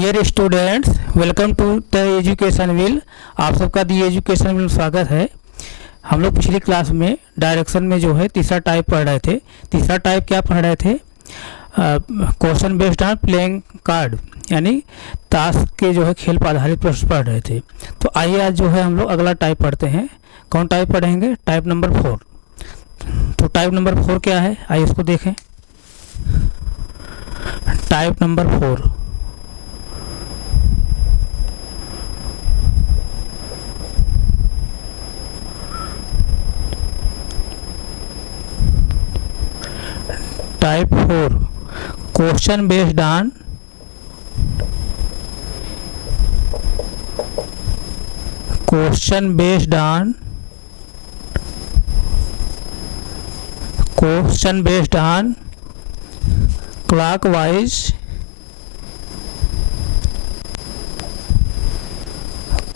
Dear students, welcome to the education wheel. आप सबका दी education wheel में स्वागत है। हम लोग पिछली क्लास में डायरेक्शन में जो है तीसरा टाइप पढ़ रहे थे। तीसरा टाइप क्या पढ़ रहे थे? Question based on playing card, यानी ताश के जो है खेल पर आधारित प्रश्न पढ़ रहे थे। तो आइए आज जो है हम लोग अगला टाइप पढ़ते हैं। कौन टाइप पढ़ेंगे? Type number 4। तो टाइप नंबर 4 क्या है, आइए इसको देखें। Type number 4, type 4 question based on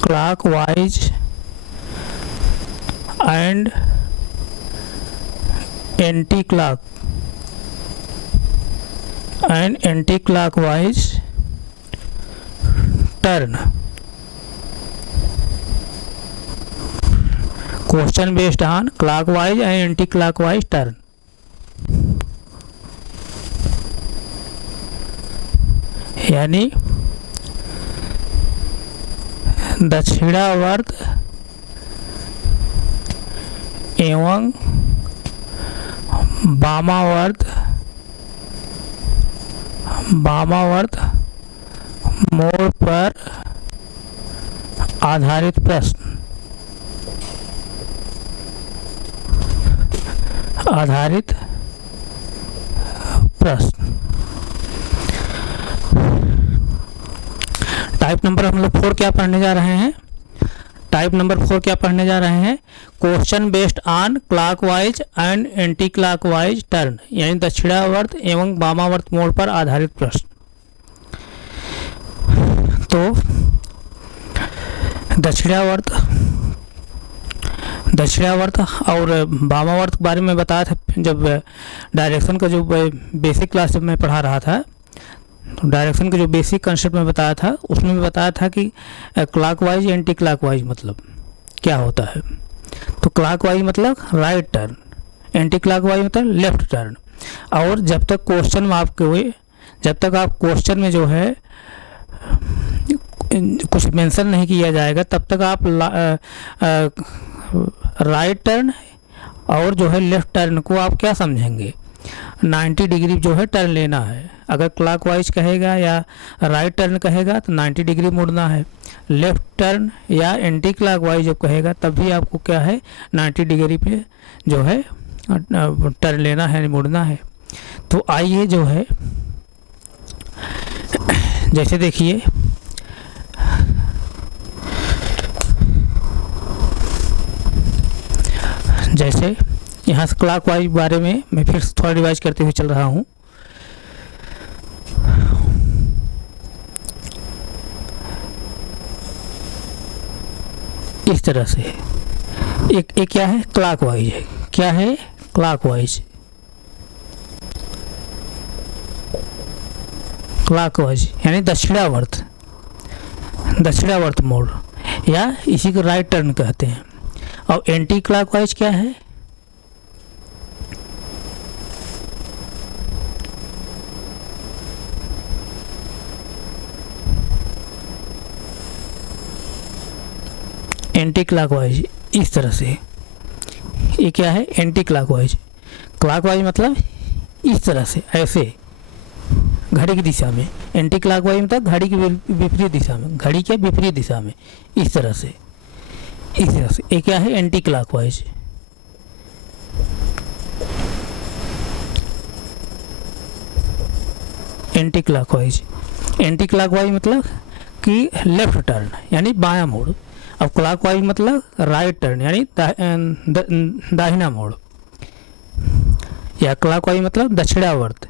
clockwise and anti-clockwise turn। Question based on clockwise and anti clockwise turn. यानी दक्षिणावर्त एवं वामावर्त मोड़ पर आधारित प्रश्न। टाइप नंबर हम लोग 4 क्या पढ़ने जा रहे हैं? टाइप नंबर 4 क्या पढ़ने जा रहे हैं? Question based on clockwise and anti clockwise turn, यानी दक्षिणावर्त एवं वामावर्त मोड़ पर आधारित प्रश्न। तो दक्षिणावर्त और वामावर्त के बारे में बताया था जब डायरेक्शन का जो बेसिक क्लास जब मैं पढ़ा रहा था, तो डायरेक्शन का जो बेसिक कंसेप्ट में बताया था उसमें भी बताया था कि क्लॉकवाइज एंटी क्लॉकवाइज मतलब क्या होता है। तो क्लॉकवाइज मतलब राइट टर्न, एंटी क्लॉकवाइज मतलब लेफ्ट टर्न। और जब तक क्वेश्चन में जब तक आप क्वेश्चन में जो है कुछ मेंशन नहीं किया जाएगा तब तक आप राइट टर्न और जो है लेफ्ट टर्न को आप क्या समझेंगे? 90 डिग्री जो है टर्न लेना है। अगर क्लॉकवाइज कहेगा या राइट टर्न कहेगा तो 90 डिग्री मुड़ना है। लेफ्ट टर्न या एंटी क्लॉकवाइज जब कहेगा तब भी आपको क्या है 90 डिग्री पे जो है टर्न लेना है, मुड़ना है। तो आइए जो है जैसे देखिए जैसे यहाँ से क्लॉकवाइज बारे में मैं फिर थोड़ा रिवाइज करते हुए चल रहा हूँ। इस तरह से एक क्या है? क्लॉकवाइज है। क्या है? क्लॉकवाइज यानी दक्षिणावर्त मोड़, या इसी को राइट टर्न कहते हैं। और एंटी क्लॉकवाइज क्या है? एंटी क्लॉकवाइज इस तरह से। ये क्या है? Anti clockwise. क्लॉकवाइज मतलब इस तरह से, ऐसे घड़ी की दिशा में। एंटी क्लॉकवाइज मतलब घड़ी की विपरीत दिशा में, घड़ी के विपरीत दिशा में, इस तरह से। ये क्या है? Anti clockwise. एंटी क्लॉकवाइज मतलब कि लेफ्ट टर्न यानी बायां मोड़। अब क्लॉकवाइज मतलब राइट टर्न यानी दाहिना मोड़, या क्लॉकवाइज मतलब दक्षिणावर्त।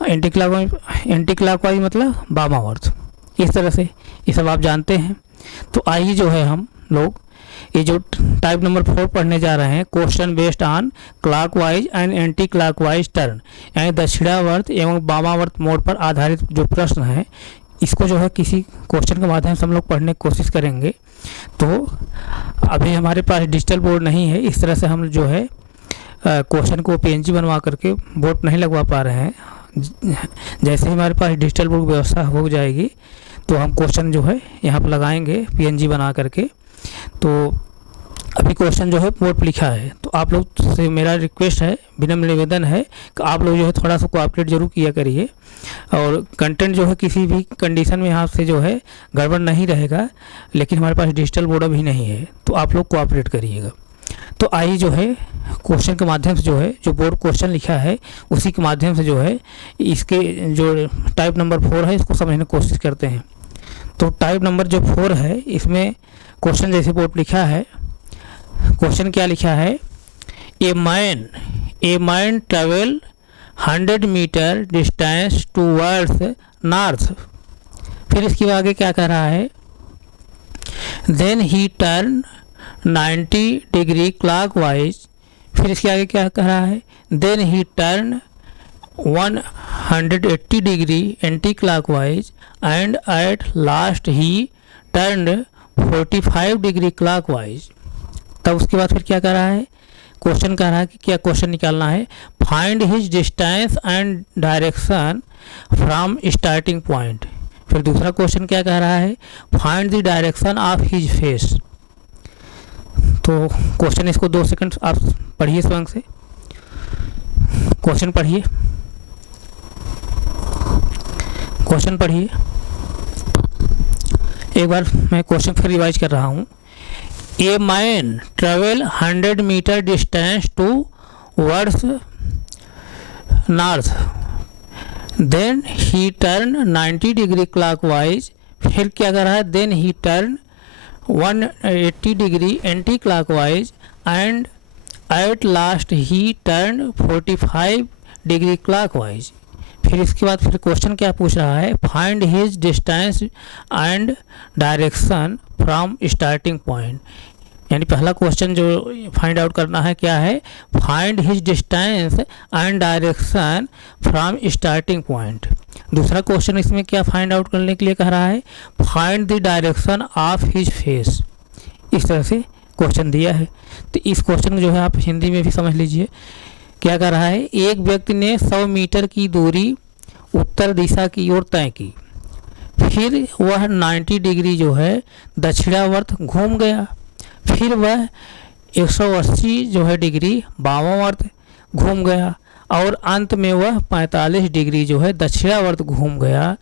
एंटी क्लॉकवाइज मतलब वामावर्त। इस तरह से ये सब आप जानते हैं। तो आइए जो है हम लोग ये जो टाइप नंबर 4 पढ़ने जा रहे हैं, question based on clockwise and anti clockwise turn, यानी दक्षिणावर्त एवं वामावर्त मोड़ पर आधारित जो प्रश्न है इसको जो है किसी क्वेश्चन के माध्यम से हम लोग पढ़ने की कोशिश करेंगे। तो अभी हमारे पास डिजिटल बोर्ड नहीं है, इस तरह से हम जो है क्वेश्चन को पीएनजी बनवा करके बोर्ड नहीं लगवा पा रहे हैं। जैसे ही हमारे पास डिजिटल बोर्ड व्यवस्था हो जाएगी तो हम क्वेश्चन जो है यहाँ पर लगाएंगे पीएनजी बना करके। तो अभी क्वेश्चन जो है बोर्ड पर लिखा है, तो आप लोग से मेरा रिक्वेस्ट है, विनम्र निवेदन है कि आप लोग जो है थोड़ा सा कोऑपरेट जरूर किया करिए, और कंटेंट जो है किसी भी कंडीशन में यहाँ से जो है गड़बड़ नहीं रहेगा। लेकिन हमारे पास डिजिटल बोर्ड अभी नहीं है, तो आप लोग कोऑपरेट करिएगा। तो आइए जो है क्वेश्चन के माध्यम से जो है जो बोर्ड क्वेश्चन लिखा है उसी के माध्यम से जो है इसके जो टाइप नंबर 4 है इसको समझने की कोशिश करते हैं। तो टाइप नंबर जो 4 है इसमें क्वेश्चन जैसे बोर्ड लिखा है, क्वेश्चन क्या लिखा है, a man travel 100 metre distance towards north. फिर इसके आगे क्या कह रहा है, then he turn 90 degree clockwise. फिर इसके आगे क्या कह रहा है, then he turn 180 degree anti clockwise and at last he turn 45 degree clockwise. तब उसके बाद फिर क्या कर रहा है, क्वेश्चन कह रहा है कि क्या क्वेश्चन निकालना है, find his distance and direction from starting point. फिर दूसरा क्वेश्चन क्या कह रहा है, find the direction of his face. तो क्वेश्चन इसको 2 सेकंड आप पढ़िए स्वयं से, क्वेश्चन पढ़िए, क्वेश्चन पढ़िए। एक बार मैं क्वेश्चन फिर रिवाइज कर रहा हूँ। A man travel 100 metre distance towards north, then he turn 90 degree clockwise. फिर क्या कर रहा है, then he turn 180 degree anti clockwise and at last he turn 45 degree clockwise. फिर इसके बाद फिर क्वेश्चन क्या पूछ रहा है, find his distance and direction from starting point. यानी पहला क्वेश्चन जो फाइंड आउट करना है क्या है, find his distance and direction from starting point. दूसरा क्वेश्चन इसमें क्या फाइंड आउट करने के लिए कह रहा है, find the direction of his face. इस तरह से क्वेश्चन दिया है। तो इस क्वेश्चन को जो है आप हिंदी में भी समझ लीजिए। क्या कर रहा है, एक व्यक्ति ने 100 मीटर की दूरी उत्तर दिशा की ओर तय की, फिर वह 90 डिग्री जो है दक्षिणावर्त घूम गया, फिर वह 180 जो है डिग्री वामावर्त घूम गया और अंत में वह 45 डिग्री जो है दक्षिणावर्त घूम गया।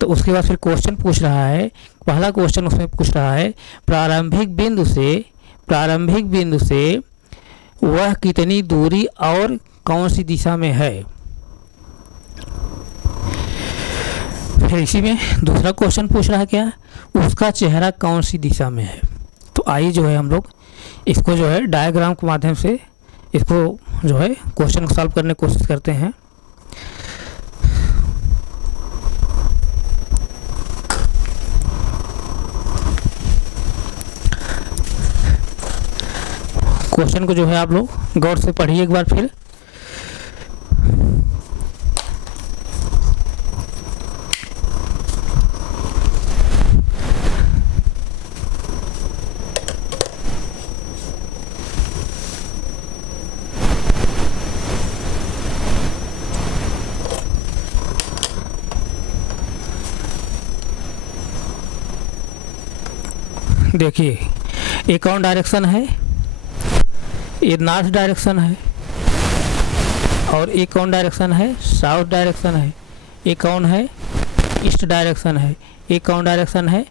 तो उसके बाद फिर क्वेश्चन पूछ रहा है, पहला क्वेश्चन उसमें पूछ रहा है, प्रारंभिक बिंदु से वह कितनी दूरी और कौन सी दिशा में है। फिर इसी में दूसरा क्वेश्चन पूछ रहा है क्या, उसका चेहरा कौन सी दिशा में है। तो आइए जो है हम लोग इसको जो है डायग्राम के माध्यम से इसको जो है क्वेश्चन को सॉल्व करने की कोशिश करते हैं। क्वेश्चन को जो है आप लोग गौर से पढ़िए एक बार फिर। देखिए एक कौन डायरेक्शन है, ये नॉर्थ डायरेक्शन है, और एक कौन डायरेक्शन है, साउथ डायरेक्शन है, एक कौन है, ईस्ट डायरेक्शन है, एक कौन डायरेक्शन है,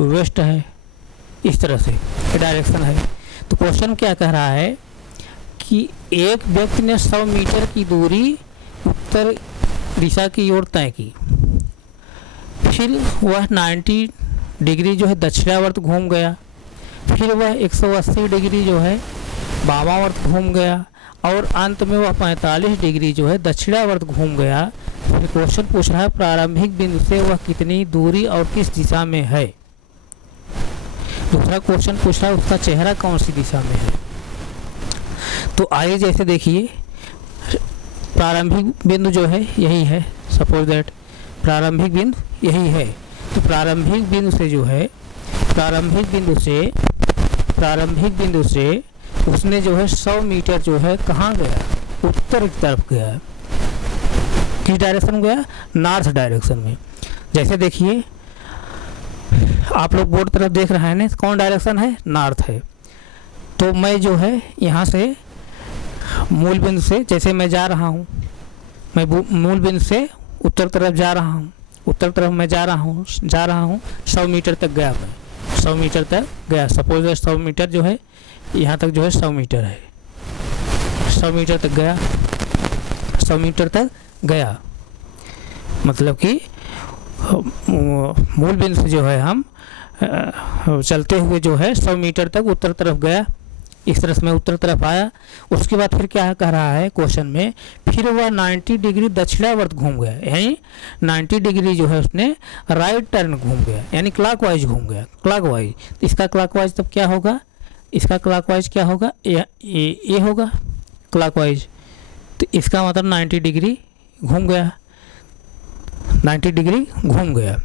वेस्ट है। इस तरह से ये डायरेक्शन है। तो क्वेश्चन क्या कह रहा है कि एक व्यक्ति ने 100 मीटर की दूरी उत्तर दिशा की ओर तय की, फिर वह 90 डिग्री जो है दक्षिणावर्त घूम गया, फिर वह 180 डिग्री जो है वामावर्त घूम गया और अंत में वह 45 डिग्री जो है दक्षिणावर्त घूम गया। फिर क्वेश्चन पूछ रहा है प्रारंभिक बिंदु से वह कितनी दूरी और किस दिशा में है। दूसरा क्वेश्चन पूछ रहा है उसका चेहरा कौन सी दिशा में है। तो आइए जैसे देखिए प्रारंभिक बिंदु जो है यही है, सपोज दैट प्रारंभिक बिंदु यही है। तो प्रारंभिक बिंदु से उसने जो है 100 मीटर जो है कहाँ गया, उत्तर की तरफ गया। किस डायरेक्शन में गया, नॉर्थ डायरेक्शन में। जैसे देखिए आप लोग बोर्ड तरफ देख रहे हैं ना, कौन डायरेक्शन है, नॉर्थ है। तो मैं जो है यहाँ से मूल बिंदु से, जैसे मैं जा रहा हूँ, मैं मूल बिंदु से उत्तर तरफ जा रहा हूँ, उत्तर तरफ मैं जा रहा हूँ 100 मीटर तक गया, मैं 100 मीटर तक गया। सपोज 100 मीटर जो है यहाँ तक जो है 100 मीटर है, 100 मीटर तक गया, 100 मीटर तक गया। मतलब कि मूल बिंदु से जो है हम चलते हुए जो है 100 मीटर तक उत्तर तरफ गया। इस तरह से मैं उत्तर तरफ आया। उसके बाद फिर क्या कह रहा है क्वेश्चन में, फिर वह 90 डिग्री दक्षिणावर्त घूम गया, यानी 90 डिग्री जो है उसने राइट टर्न घूम गया, यानी क्लॉकवाइज घूम गया, क्लॉकवाइज। इसका क्लॉकवाइज तब क्या होगा, इसका क्लॉकवाइज क्या होगा, ये होगा क्लॉकवाइज। तो इसका मतलब 90 डिग्री घूम गया, 90 डिग्री घूम गया।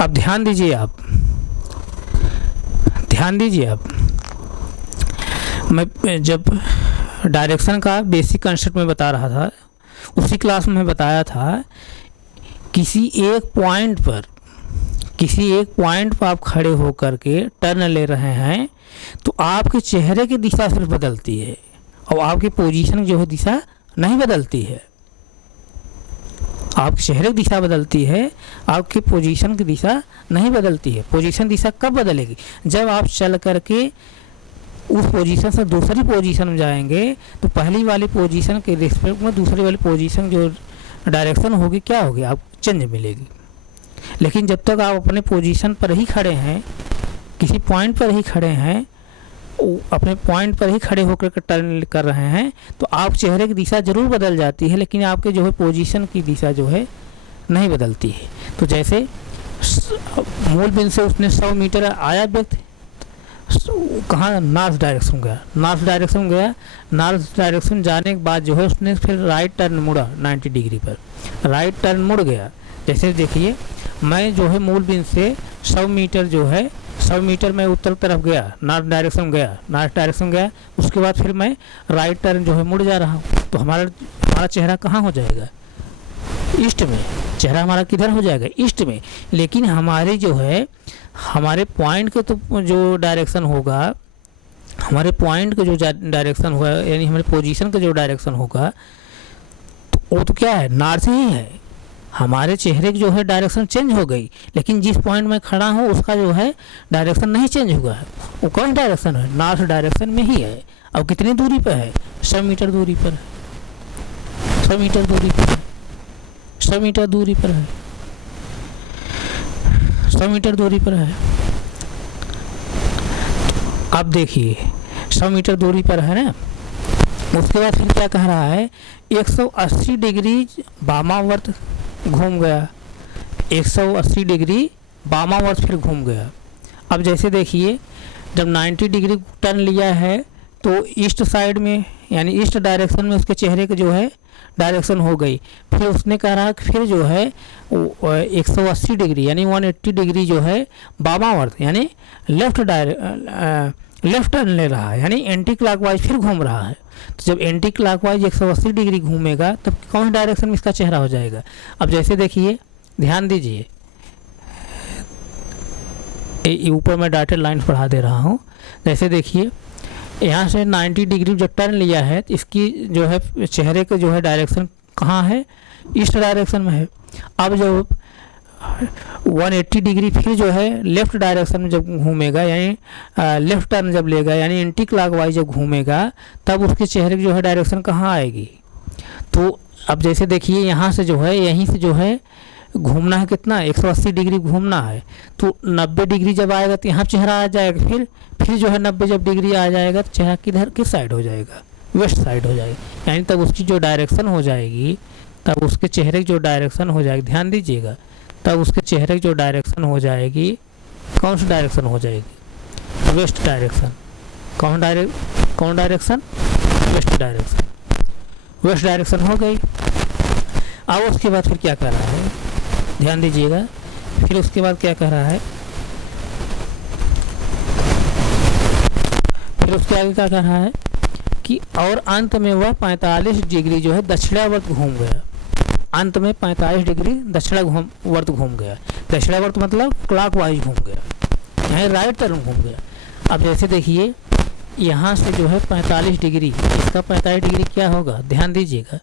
अब ध्यान दीजिए आप, मैं जब डायरेक्शन का बेसिक कंसेप्ट में बता रहा था, उसी क्लास में बताया था किसी एक पॉइंट पर आप खड़े होकर के टर्न ले रहे हैं तो आपके चेहरे की दिशा सिर्फ बदलती है और आपकी पोजीशन जो है दिशा नहीं बदलती है। आपके चेहरे की दिशा बदलती है, आपकी पोजीशन की दिशा नहीं बदलती है। पोजीशन दिशा कब बदलेगी, जब आप चल करके उस पोजीशन से दूसरी पोजीशन में जाएंगे तो पहली वाली पोजीशन के रिस्पेक्ट में दूसरी वाली पोजीशन जो डायरेक्शन होगी क्या होगी, आपको चेंज मिलेगी। लेकिन जब तक आप अपने पोजीशन पर ही खड़े हैं, किसी पॉइंट पर ही खड़े हैं, अपने पॉइंट पर ही खड़े होकर के टर्न कर रहे हैं तो आप चेहरे की दिशा जरूर बदल जाती है, लेकिन आपके जो है पोजीशन की दिशा जो है नहीं बदलती है। तो जैसे मूल बिंदु से उसने 100 मीटर आया व्यक्ति, कहाँ, नॉर्थ डायरेक्शन गया, नॉर्थ डायरेक्शन जाने के बाद जो है उसने फिर राइट टर्न मुड़ा, 90 डिग्री पर राइट टर्न मुड़ गया। जैसे देखिए मैं जो है मूल बिंदु से 100 मीटर जो है 100 मीटर मैं उत्तर तरफ गया, नॉर्थ डायरेक्शन गया, उसके बाद फिर मैं राइट टर्न जो है मुड़ जा रहा हूँ। तो हमारा चेहरा कहाँ हो जाएगा, ईस्ट में। चेहरा हमारा किधर हो जाएगा, ईस्ट में। लेकिन हमारे जो है हमारे पॉइंट के तो जो डायरेक्शन होगा, हमारे पॉइंट का जो डायरेक्शन होगा, यानी हमारे पोजीशन का जो डायरेक्शन होगा तो वो तो क्या है, नॉर्थ ही है। हमारे चेहरे की जो है डायरेक्शन चेंज हो गई, लेकिन जिस पॉइंट में खड़ा हूँ उसका जो है डायरेक्शन नहीं चेंज हुआ है। वो कौन डायरेक्शन है, नॉर्थ डायरेक्शन में ही है। अब कितनी दूरी पर है, 100 मीटर दूरी पर है, 100 मीटर दूरी पर है, 100 मीटर दूरी पर है, 100 मीटर दूरी पर है। अब देखिए 100 मीटर दूरी पर है ना। उसके बाद फिर क्या कह रहा है, 180 डिग्री वामावर्त घूम गया, 180 डिग्री वामावर्त फिर घूम गया। अब जैसे देखिए जब 90 डिग्री टर्न लिया है तो ईस्ट साइड में, यानी ईस्ट डायरेक्शन में उसके चेहरे की जो है डायरेक्शन हो गई। फिर उसने कह रहा कि फिर जो है 180 डिग्री यानी 180 डिग्री जो है वामावर्त यानी लेफ्ट टर्न ले रहा है, यानी एंटी क्लॉकवाइज फिर घूम रहा है। तो जब एंटी क्लॉकवाइज 180 डिग्री घूमेगा तब कौन सी डायरेक्शन में इसका चेहरा हो जाएगा। अब जैसे देखिए, ध्यान दीजिए, ऊपर मैं डॉटेड लाइन पढ़ा दे रहा हूँ। जैसे देखिए यहाँ से 90 डिग्री जब टर्न लिया है तो इसकी जो है चेहरे का जो है डायरेक्शन कहाँ है, ईस्ट डायरेक्शन में है। अब जब 180 डिग्री फिर जो है लेफ़्ट डायरेक्शन में जब घूमेगा, यानी लेफ़्ट टर्न जब लेगा, यानी एंटी क्लॉकवाइज जब घूमेगा तब उसके चेहरे की जो है डायरेक्शन कहाँ आएगी। तो अब जैसे देखिए यहाँ से जो है, यहीं से जो है घूमना है, कितना 180 डिग्री घूमना है। तो 90 डिग्री जब आएगा तो यहाँ चेहरा आ जाएगा। फिर जो है 90 जब डिग्री आ जाएगा तो चेहरा किस साइड हो जाएगा, वेस्ट साइड हो जाएगी। यानी तब उसकी जो डायरेक्शन हो जाएगी, तब उसके चेहरे की जो डायरेक्शन हो जाएगी, ध्यान दीजिएगा, तब उसके चेहरे की जो डायरेक्शन हो जाएगी, कौन सी डायरेक्शन हो जाएगी, वेस्ट डायरेक्शन। कौन direction, west direction. West direction हो गई। अब उसके बाद फिर क्या कर रहा है, ध्यान दीजिएगा, फिर उसके बाद क्या कह रहा है, फिर उसके आगे क्या कह रहा है कि और अंत में वह 45 डिग्री जो है दक्षिणावर्त घूम गया। अंत में 45 डिग्री दक्षिणावर्त घूम गया। दक्षिणावर्त मतलब क्लॉकवाइज घूम गया, यहाँ राइट टर्न घूम गया। अब जैसे देखिए यहाँ से जो है 45 डिग्री, इसका 45 डिग्री क्या होगा, ध्यान दीजिएगा,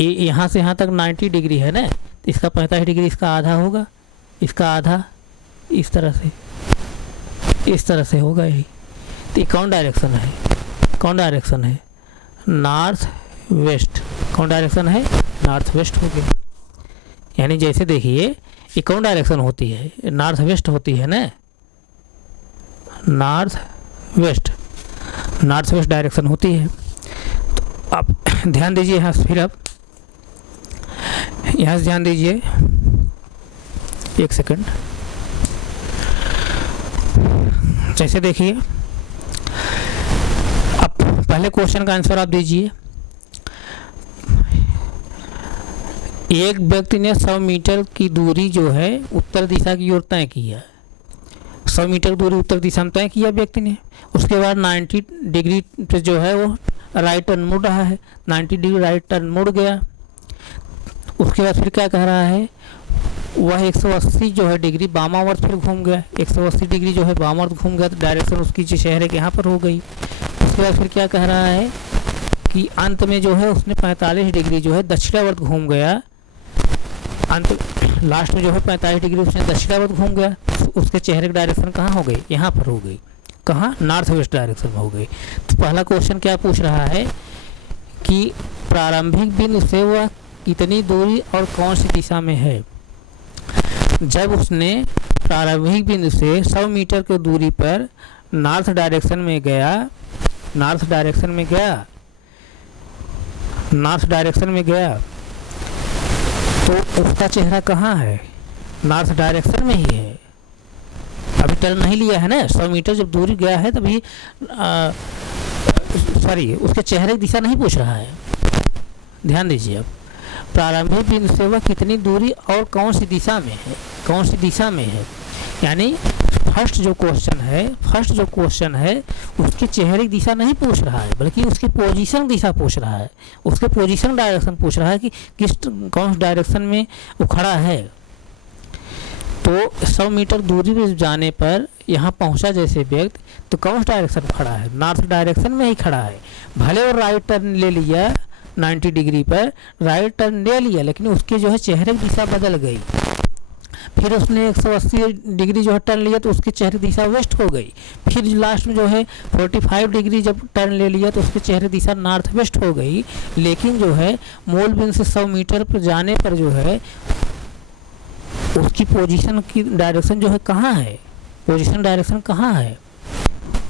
ये यहाँ से यहाँ तक 90 डिग्री है ना, तो इसका 45 डिग्री इसका आधा होगा, इसका आधा इस तरह से होगा यही। तो कौन डायरेक्शन है, कौन डायरेक्शन है, नॉर्थ वेस्ट। कौन डायरेक्शन है, नॉर्थ वेस्ट हो गया। यानी जैसे देखिए ये कौन डायरेक्शन होती है, नॉर्थ वेस्ट होती है ना, नॉर्थ वेस्ट डायरेक्शन होती है। तो आप ध्यान दीजिए यहाँ से, फिर आप यहाँ से ध्यान दीजिए, एक सेकंड। जैसे देखिए अब पहले क्वेश्चन का आंसर आप दीजिए। एक व्यक्ति ने 100 मीटर की दूरी जो है उत्तर दिशा की ओर तय किया। 100 मीटर दूरी उत्तर दिशा में तय किया व्यक्ति ने। उसके बाद 90 डिग्री पे जो है वो राइट टर्न मुड़ रहा है, 90 डिग्री राइट टर्न मुड़ गया। उसके बाद फिर क्या कह रहा है, वह 180 जो है डिग्री वामावर्त फिर घूम गया। 180 डिग्री जो है वामावर्त घूम गया, तो डायरेक्शन उसकी जो शहर है कि यहाँ पर हो गई। उसके बाद फिर क्या कह रहा है कि अंत में जो है उसने 45 डिग्री जो है दक्षिणावर्त घूम गया। अंत लास्ट में जो है 45 डिग्री उसने दक्षिणावर्त घूम गया। उसके चेहरे की डायरेक्शन कहाँ हो गई, यहाँ पर हो गई। कहाँ, नॉर्थ वेस्ट डायरेक्शन में हो गई। तो पहला क्वेश्चन क्या पूछ रहा है कि प्रारंभिक बिंदु से वह कितनी दूरी और कौन सी दिशा में है। जब उसने प्रारंभिक बिंदु से 100 मीटर की दूरी पर नॉर्थ डायरेक्शन में गया, नॉर्थ डायरेक्शन में गया तो उसका चेहरा कहाँ है, नॉर्थ डायरेक्शन में ही है। अभी टर्न नहीं लिया है ना, 100 मीटर जब दूरी गया है तभी उसके चेहरे की दिशा नहीं पूछ रहा है। ध्यान दीजिए, अब प्रारंभिक बिंदु से वह कितनी दूरी और कौन सी दिशा में है, कौन सी दिशा में है। यानी फर्स्ट जो क्वेश्चन है उसके चेहरे की दिशा नहीं पूछ रहा है, बल्कि उसके पोजीशन दिशा पूछ रहा है, उसके पोजीशन डायरेक्शन पूछ रहा है कि कौन सी डायरेक्शन में वो खड़ा है। तो 100 मीटर दूरी पे जाने पर यहाँ पहुँचा जैसे व्यक्ति, तो कौन सा डायरेक्शन खड़ा है, नॉर्थ डायरेक्शन में ही खड़ा है। भले वो राइट टर्न ले लिया, 90 डिग्री पर राइट टर्न ले लिया, लेकिन उसके जो है चेहरे की दिशा बदल गई। फिर उसने 180 डिग्री जो है टर्न लिया तो उसके चेहरे दिशा वेस्ट हो गई। फिर लास्ट में जो है 45 डिग्री जब टर्न ले लिया तो उसके चेहरे दिशा नॉर्थ वेस्ट हो गई। लेकिन जो है मूल बिंदु से 100 मीटर पर जाने पर जो है उसकी पोजीशन की डायरेक्शन जो है कहाँ है, पोजीशन डायरेक्शन कहाँ है,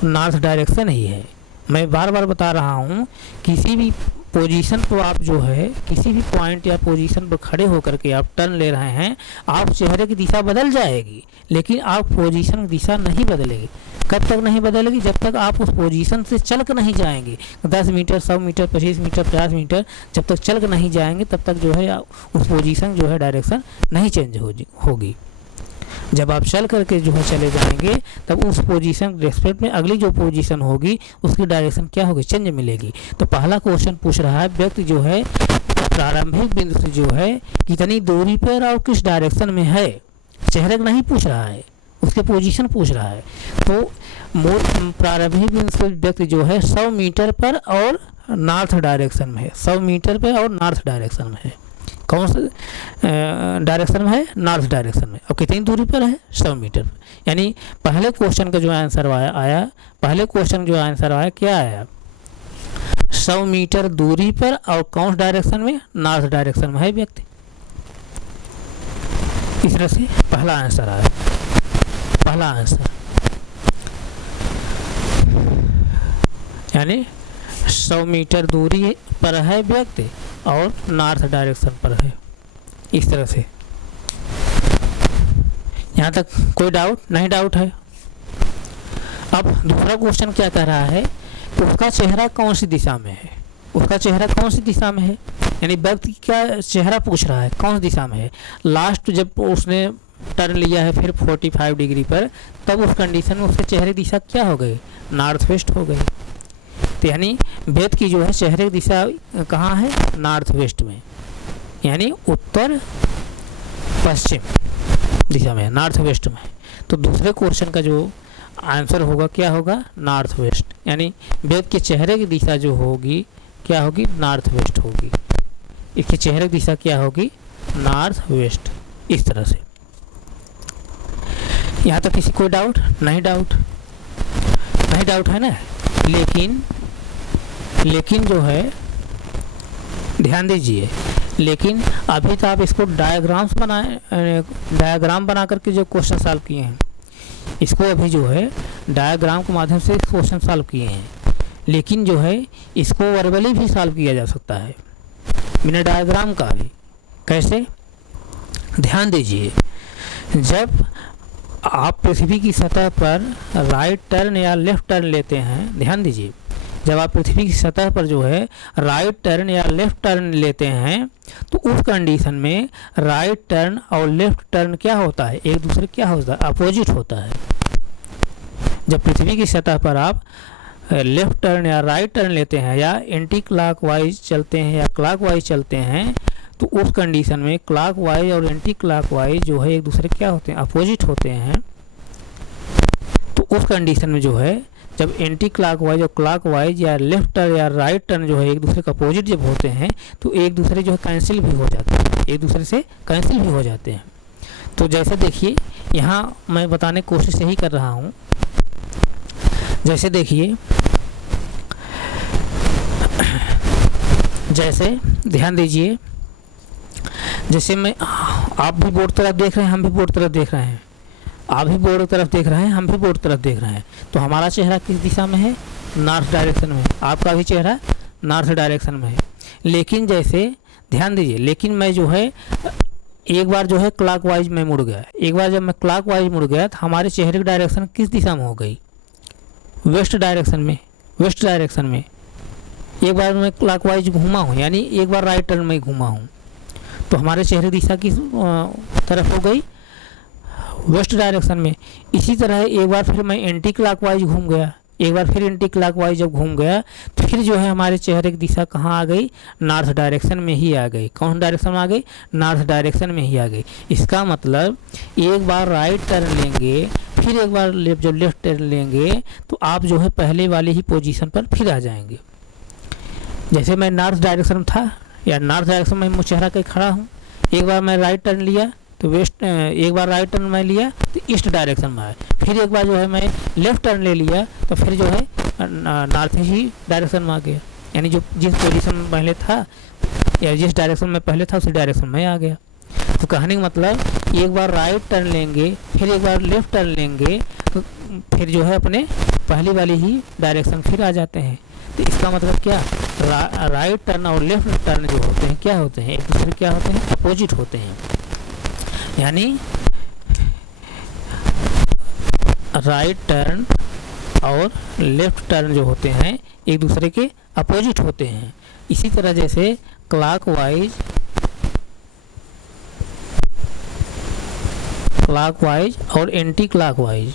नॉर्थ डायरेक्शन ही है। मैं बार बार बता रहा हूँ, किसी भी पोजीशन पर आप जो है किसी भी पॉइंट या पोजीशन पर खड़े होकर के आप टर्न ले रहे हैं, आप चेहरे की दिशा बदल जाएगी, लेकिन आप पोजीशन की दिशा नहीं बदलेगी। कब तक नहीं बदलेगी, जब तक आप उस पोजीशन से चल कर नहीं जाएंगे। 10 मीटर, 100 मीटर, 25 मीटर, 50 मीटर जब तक चल कर नहीं जाएंगे तब तक जो है उस पोजीशन जो है डायरेक्शन नहीं चेंज होगी। जब आप चल करके जो है चले जाएंगे तब उस पोजीशन रेस्पेक्ट में अगली जो पोजीशन होगी उसकी डायरेक्शन क्या होगी, चेंज मिलेगी। तो पहला क्वेश्चन पूछ रहा है व्यक्ति जो है प्रारंभिक बिंदु से जो है कितनी दूरी पर और किस डायरेक्शन में है। चेहरे का नहीं पूछ रहा है, उसके पोजीशन पूछ रहा है। तो प्रारंभिक बिंदु से व्यक्ति जो है 100 मीटर पर और नॉर्थ डायरेक्शन में है, 100 मीटर पर और नॉर्थ डायरेक्शन में है। कौन से डायरेक्शन में है, नॉर्थ डायरेक्शन में। और कितनी दूरी पर है, 100 मीटर। यानी पहले क्वेश्चन का जो आंसर आया क्या आया, 100 मीटर दूरी पर और कौन से डायरेक्शन में, नॉर्थ डायरेक्शन में है व्यक्ति। इस तरह से पहला आंसर आया, पहला आंसर। यानी 100 मीटर दूरी पर है व्यक्ति और नॉर्थ डायरेक्शन पर है। इस तरह से यहाँ तक कोई नहीं डाउट है। अब दूसरा क्वेश्चन क्या कह रहा है कि उसका चेहरा कौन सी दिशा में है, उसका चेहरा कौन सी दिशा में है। यानी व्यक्ति का चेहरा पूछ रहा है कौन सी दिशा में है। लास्ट जब उसने टर्न लिया है फिर 45 डिग्री पर, तब उस कंडीशन में उसके चेहरे की दिशा क्या हो गई, नॉर्थ वेस्ट हो गई। तो यानी बेद की जो है चेहरे की दिशा कहाँ है, नॉर्थ वेस्ट में, यानी उत्तर पश्चिम दिशा में, नॉर्थ वेस्ट में। तो दूसरे क्वेश्चन का जो आंसर होगा क्या होगा, नॉर्थ वेस्ट, यानी बेद के चेहरे की दिशा जो होगी क्या होगी, नॉर्थ वेस्ट होगी। इसके चेहरे की दिशा क्या होगी, नॉर्थ वेस्ट। इस तरह से यहाँ तक किसी कोई डाउट नहीं, डाउट है ना। लेकिन जो है ध्यान दीजिए, लेकिन अभी तो आप इसको डायग्राम बना करके जो क्वेश्चन सॉल्व किए हैं, इसको अभी जो है डायग्राम के माध्यम से क्वेश्चन सॉल्व किए हैं, लेकिन जो है इसको वर्बली भी सॉल्व किया जा सकता है बिना डायग्राम का भी। कैसे, ध्यान दीजिए, जब आप पृथ्वी की सतह पर राइट टर्न या लेफ़्ट टर्न लेते हैं, ध्यान दीजिए, जब आप पृथ्वी की सतह पर जो है राइट टर्न या लेफ़्ट टर्न लेते हैं, तो उस कंडीशन में राइट टर्न और लेफ़्ट टर्न क्या होता है, एक दूसरे क्या होता है, अपोजिट होता है। जब पृथ्वी की सतह पर आप लेफ़्ट टर्न या राइट टर्न लेते हैं या एंटी क्लॉकवाइज चलते हैं या क्लॉकवाइज चलते हैं, तो उस कंडीशन में क्लॉकवाइज और एंटी क्लॉकवाइज जो है एक दूसरे क्या होते हैं, अपोजिट होते हैं। तो उस कंडीशन में जो है जब एंटी क्लॉकवाइज और क्लॉकवाइज या लेफ्ट टर्न या राइट टर्न जो है एक दूसरे का अपोजिट जब होते हैं, तो एक दूसरे जो है कैंसिल भी हो जाते हैं, एक दूसरे से कैंसिल भी हो जाते हैं। तो जैसे देखिए, यहाँ मैं बताने की कोशिश यही कर रहा हूँ। जैसे देखिए, जैसे ध्यान दीजिए, जैसे मैं, आप भी बोर्ड तरफ देख रहे हैं, हम भी बोर्ड तरफ देख रहे हैं, आप भी बोर्ड तरफ देख रहे हैं, हम भी बोर्ड तरफ देख रहे हैं। तो हमारा चेहरा किस दिशा में है, नॉर्थ डायरेक्शन में, आपका भी चेहरा नॉर्थ डायरेक्शन में है। लेकिन जैसे ध्यान दीजिए, लेकिन मैं जो है एक बार जो है क्लॉकवाइज में मुड़ गया, एक बार जब मैं क्लॉकवाइज मुड़ गया तो हमारे चेहरे की डायरेक्शन किस दिशा में हो गई, वेस्ट डायरेक्शन में, वेस्ट डायरेक्शन में। एक बार मैं क्लॉकवाइज घूमा हूँ, यानी एक बार राइट टर्न में घूमा हूँ, तो हमारे चेहरे की दिशा किस तरफ हो गई, वेस्ट डायरेक्शन में। इसी तरह एक बार फिर मैं एंटी क्लॉकवाइज घूम गया, एक बार फिर एंटी क्लॉकवाइज जब घूम गया तो फिर जो है हमारे चेहरे की दिशा कहाँ आ गई, नॉर्थ डायरेक्शन में ही आ गई। कौन डायरेक्शन में आ गई, नॉर्थ डायरेक्शन में ही आ गई। इसका मतलब एक बार राइट टर्न लेंगे, फिर एक बार जब लेफ्ट टर्न लेंगे, तो आप जो है पहले वाली ही पोजीशन पर फिर आ जाएंगे। जैसे मैं नॉर्थ डायरेक्शन में था या नॉर्थ डायरेक्शन में मैं चेहरा कहीं खड़ा हूँ, एक बार मैं राइट टर्न लिया तो वेस्ट, एक बार राइट टर्न मैं लिया तो ईस्ट डायरेक्शन में आया, फिर एक बार जो है मैं लेफ़्ट टर्न ले लिया तो फिर जो है नॉर्थ ही डायरेक्शन में आ गया। यानी जो जिस पोजीशन में पहले था या जिस डायरेक्शन में पहले था उसी डायरेक्शन में आ गया। तो कहने का मतलब एक बार राइट टर्न लेंगे, फिर एक बार लेफ़्ट टर्न लेंगे, तो फिर जो है अपने पहली वाली ही डायरेक्शन फिर आ जाते हैं। तो इसका मतलब क्या, राइट टर्न और लेफ़्ट टर्न जो होते हैं क्या होते हैं, एक दूसरे क्या होते हैं, अपोजिट होते हैं। यानी राइट टर्न और लेफ़्ट टर्न जो होते हैं एक दूसरे के अपोजिट होते हैं। इसी तरह जैसे क्लॉकवाइज और एंटी क्लॉकवाइज,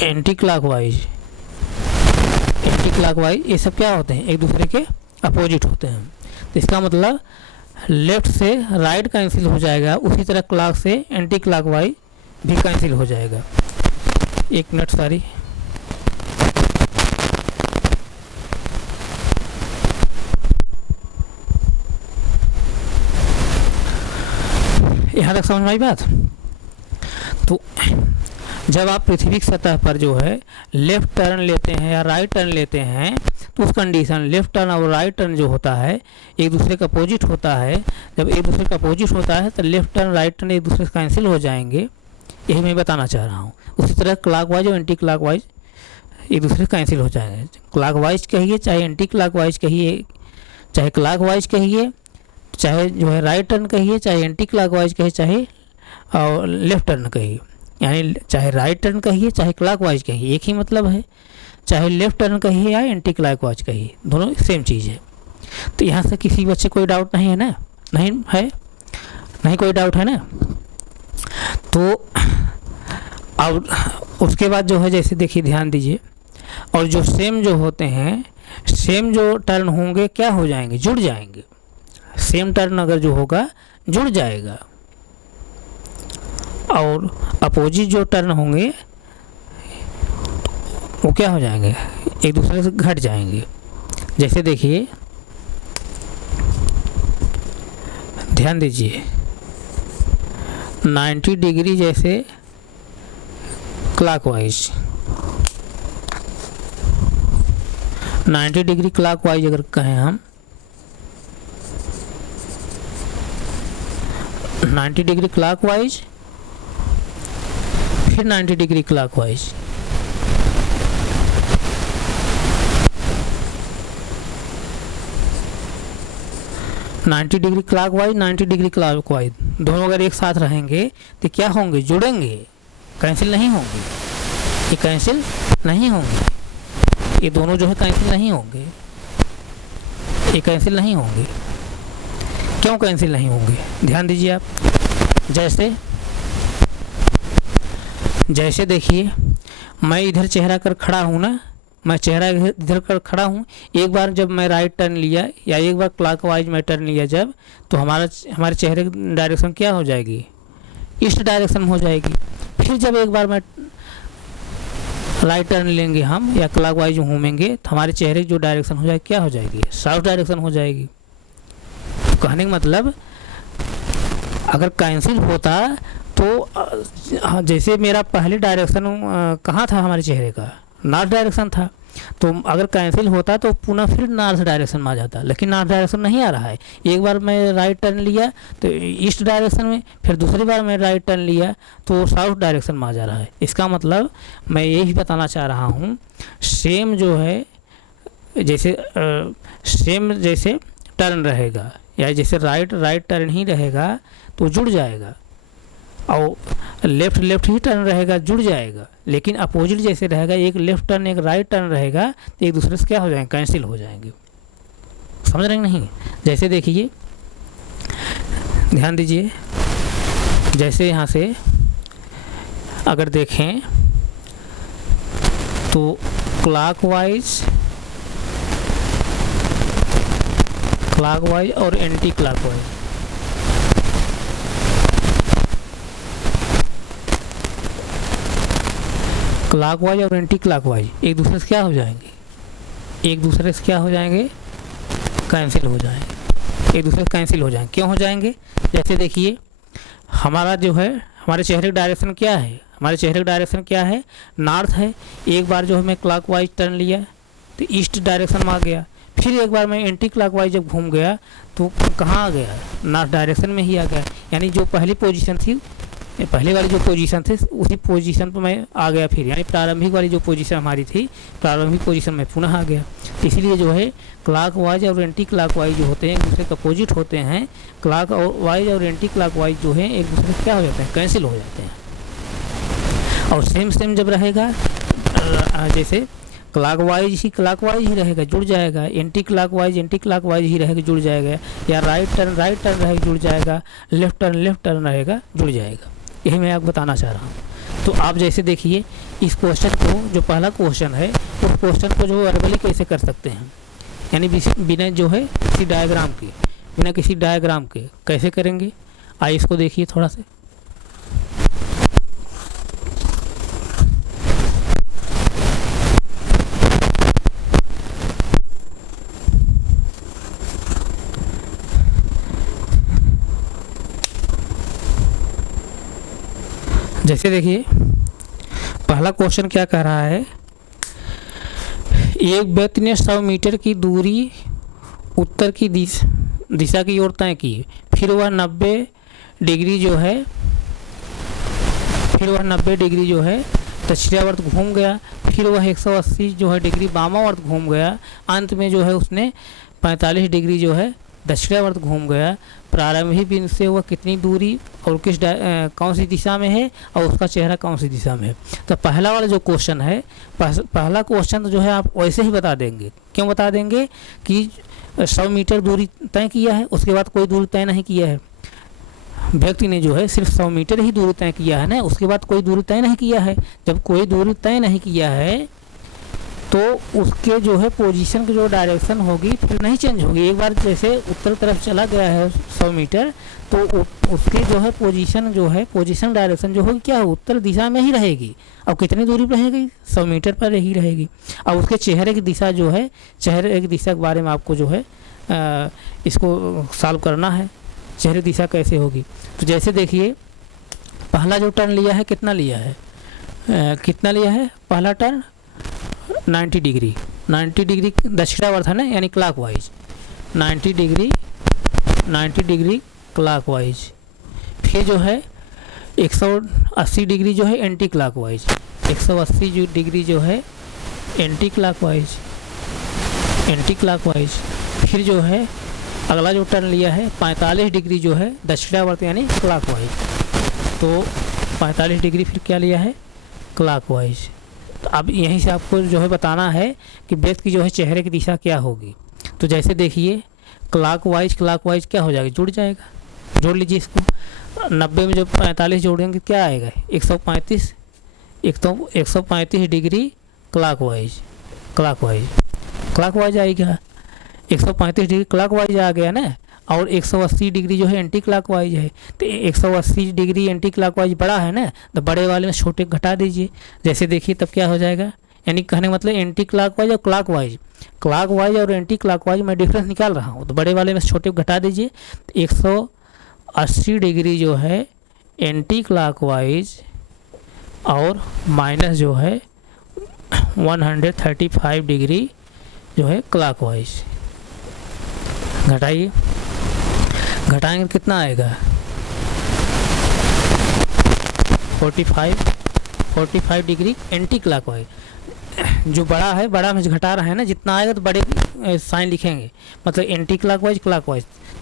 एंटी क्लॉकवाइज ये सब क्या होते हैं, एक दूसरे के अपोजिट होते हैं। तो इसका मतलब लेफ्ट से राइट कैंसिल हो जाएगा, उसी तरह क्लॉक से एंटी क्लॉकवाइज भी कैंसिल हो जाएगा। एक मिनट सारी, यहाँ तक समझ में आई बात। तो जब आप पृथ्वी की सतह पर जो है लेफ़्ट टर्न लेते हैं या राइट टर्न लेते हैं, तो उस कंडीशन लेफ़्ट टर्न और राइट टर्न जो होता है एक दूसरे का अपोजिट होता है। जब एक दूसरे का अपोजिट होता है तो लेफ़्ट टर्न राइट टर्न एक दूसरे से कैंसिल हो जाएंगे, यही मैं बताना चाह रहा हूँ। उसी तरह क्लॉकवाइज और एंटी क्लॉकवाइज एक दूसरे से कैंसिल हो जाएंगे। क्लॉकवाइज कहिए चाहे एंटी क्लॉकवाइज कहिए, चाहे क्लॉकवाइज कहिए, चाहे जो है राइट टर्न कहिए, चाहे एंटी क्लॉकवाइज कहिए, चाहे और लेफ़्ट टर्न कहिए, यानी चाहे राइट टर्न कहिए चाहे क्लॉकवाइज कहिए, एक ही मतलब है। चाहे लेफ़्ट टर्न कहिए या एंटी क्लॉकवाइज कहिए, दोनों सेम चीज़ है। तो यहाँ से किसी बच्चे कोई डाउट नहीं है ना? नहीं है, नहीं कोई डाउट है ना? तो अब उसके बाद जो है जैसे देखिए ध्यान दीजिए, और जो सेम जो होते हैं, सेम जो टर्न होंगे क्या हो जाएंगे? जुड़ जाएंगे। सेम टर्न अगर जो होगा जुड़ जाएगा, और अपोजिट जो टर्न होंगे वो क्या हो जाएंगे? एक दूसरे से घट जाएंगे। जैसे देखिए ध्यान दीजिए, 90 डिग्री जैसे क्लॉकवाइज, 90 डिग्री क्लॉकवाइज अगर कहें हम, 90 डिग्री क्लॉकवाइज, फिर 90 degree clockwise, ninety degree clockwise, 90 degree clockwise, दोनों अगर एक साथ रहेंगे तो क्या होंगे? जुड़ेंगे, कैंसिल नहीं होंगे। ये कैंसिल नहीं होंगे, ये दोनों जो है कैंसिल नहीं होंगे, ये कैंसिल नहीं होंगे। क्यों कैंसिल नहीं होंगे? ध्यान दीजिए आप। जैसे देखिए मैं इधर चेहरा कर खड़ा हूँ ना, मैं चेहरा इधर कर खड़ा हूँ, एक बार जब मैं राइट टर्न लिया या एक बार क्लॉकवाइज मैं टर्न लिया जब, तो हमारे चेहरे की डायरेक्शन क्या हो जाएगी? ईस्ट डायरेक्शन हो जाएगी। फिर जब एक बार मैं राइट टर्न लेंगे हम या क्लॉकवाइज घूमेंगे तो हमारे चेहरे की जो डायरेक्शन हो जाएगी क्या हो जाएगी? साउथ डायरेक्शन हो जाएगी। कहने का मतलब अगर कैंसिल होता तो जैसे मेरा पहले डायरेक्शन कहाँ था हमारे चेहरे का? नॉर्थ डायरेक्शन था। तो अगर कैंसिल होता तो पुनः फिर नॉर्थ डायरेक्शन में आ जाता, लेकिन नॉर्थ डायरेक्शन नहीं आ रहा है। एक बार मैं राइट टर्न लिया तो ईस्ट डायरेक्शन में, फिर दूसरी बार मैं राइट टर्न लिया तो साउथ डायरेक्शन में आ जा रहा है। इसका मतलब मैं यही बताना चाह रहा हूँ, सेम जो है जैसे सेम जैसे टर्न रहेगा या जैसे राइट टर्न ही रहेगा तो जुड़ जाएगा, और लेफ़्ट ही टर्न रहेगा जुड़ जाएगा। लेकिन अपोजिट जैसे रहेगा, एक लेफ़्ट टर्न एक राइट टर्न रहेगा तो एक दूसरे से क्या हो जाएंगे? कैंसिल हो जाएंगे। समझ रहे हैं नहीं? जैसे देखिए ध्यान दीजिए, जैसे यहाँ से अगर देखें तो क्लॉकवाइज और एंटी क्लॉकवाइज, क्लॉकवाइज और एंटी क्लॉकवाइज एक दूसरे से क्या हो जाएंगे? एक दूसरे से क्या हो जाएंगे? कैंसिल हो जाएंगे। एक दूसरे से कैंसिल हो जाएंगे। क्यों हो जाएंगे? जैसे देखिए हमारा जो है हमारे चेहरे का डायरेक्शन क्या है? हमारे चेहरे का डायरेक्शन क्या है? नॉर्थ है। एक बार जो है मैं क्लॉकवाइज टर्न लिया तो ईस्ट डायरेक्शन में आ गया, फिर एक बार मैं एंटी क्लॉकवाइज जब घूम गया तो कहाँ आ गया? नॉर्थ डायरेक्शन में ही आ गया। यानी जो पहली पोजीशन थी, पहले वाली जो पोजीशन थी उसी पोजीशन पर मैं आ गया फिर, यानी प्रारंभिक वाली जो पोजीशन हमारी थी, प्रारंभिक पोजीशन में पुनः आ गया। इसलिए जो है क्लॉकवाइज और एंटी क्लॉकवाइज जो होते हैं एक दूसरे के अपोजिट होते हैं। क्लॉकवाइज और एंटी क्लॉकवाइज जो है एक दूसरे से क्या हो जाते हैं? कैंसिल हो जाते हैं। और सेम जब रहेगा, जैसे क्लॉकवाइज ही रहेगा जुड़ जाएगा, एंटी क्लॉकवाइज ही रहेगा जुड़ जाएगा, या राइट टर्न रहेगा जुड़ जाएगा, लेफ्ट टर्न रहेगा जुड़ जाएगा। यही मैं आपको बताना चाह रहा हूँ। तो आप जैसे देखिए इस क्वेश्चन को, जो पहला क्वेश्चन है उस क्वेश्चन को जो वर्बली कैसे कर सकते हैं, यानी बिना जो है किसी डायग्राम के कैसे करेंगे? आइए इसको देखिए थोड़ा सा। जैसे देखिए पहला क्वेश्चन क्या कह रहा है, एक व्यक्ति ने 100 मीटर की दूरी उत्तर की दिशा की ओर तय की, फिर वह 90 डिग्री जो है दक्षिणावर्त घूम गया, फिर वह 180 जो है डिग्री वामावर्त घूम गया, अंत में जो है उसने 45 डिग्री जो है दक्षिणावर्त घूम गया। प्रारंभिक बिंदु से वह कितनी दूरी और कौन सी दिशा में है और उसका चेहरा कौन सी दिशा में है? तो पहला वाला जो क्वेश्चन है, पहला क्वेश्चन जो है आप वैसे ही बता देंगे। क्यों बता देंगे? कि 100 मीटर दूरी तय किया है, उसके बाद कोई दूरी तय नहीं किया है। व्यक्ति ने जो है सिर्फ 100 मीटर ही दूरी तय किया है ना, उसके बाद कोई दूरी तय नहीं किया है। जब कोई दूरी तय नहीं किया है तो उसके जो है पोजीशन की जो डायरेक्शन होगी फिर नहीं चेंज होगी। एक बार जैसे उत्तर तरफ चला गया है 100 मीटर तो उसके जो है पोजीशन डायरेक्शन जो होगी क्या, उत्तर दिशा में ही रहेगी। अब कितनी दूरी पर रहेगी, 100 मीटर पर ही रहेगी। अब उसके चेहरे की दिशा जो है, चेहरे की दिशा के बारे में आपको जो है इसको सॉल्व करना है। चेहरे की दिशा कैसे होगी, तो जैसे देखिए पहला जो टर्न लिया है कितना लिया है, पहला टर्न 90 डिग्री दक्षिणावर्त है ना, यानी क्लॉकवाइज 90 डिग्री क्लॉकवाइज। फिर जो है 180 डिग्री जो है एंटी क्लॉकवाइज, 180 डिग्री जो है एंटी क्लॉकवाइज। फिर जो है अगला जो टर्न लिया है 45 डिग्री जो है दक्षिणावर्त यानी क्लॉकवाइज। तो 45 डिग्री फिर क्या लिया है, क्लॉकवाइज। तो अब यहीं से आपको जो है बताना है कि व्यक्ति की जो है चेहरे की दिशा क्या होगी। तो जैसे देखिए क्लॉकवाइज क्या हो जाएगा, जुड़ जाएगा। जोड़ लीजिए इसको, 90 में जब 45 जोड़ेंगे क्या आएगा, 135 डिग्री क्लॉकवाइज आएगा। 135 डिग्री क्लॉकवाइज आ गया ना, और 180 डिग्री जो है एंटी क्लॉकवाइज है। तो 180 डिग्री एंटी क्लॉकवाइज बड़ा है ना, तो बड़े वाले में छोटे घटा दीजिए। जैसे देखिए तब क्या हो जाएगा, यानी कहने का मतलब एंटी क्लॉकवाइज और क्लॉकवाइज और एंटी क्लॉकवाइज में डिफरेंस निकाल रहा हूँ, तो बड़े वाले में छोटे घटा दीजिए। तो 180 डिग्री जो है एंटी क्लॉकवाइज और माइनस जो है 135 डिग्री जो है क्लॉकवाइज। घटाएंगे कितना आएगा, 45 डिग्री एंटी क्लॉकवाइज। जो बड़ा है, बड़ा में घटा रहा है ना, जितना आएगा तो बड़े साइन लिखेंगे, मतलब एंटी क्लॉकवाइज तो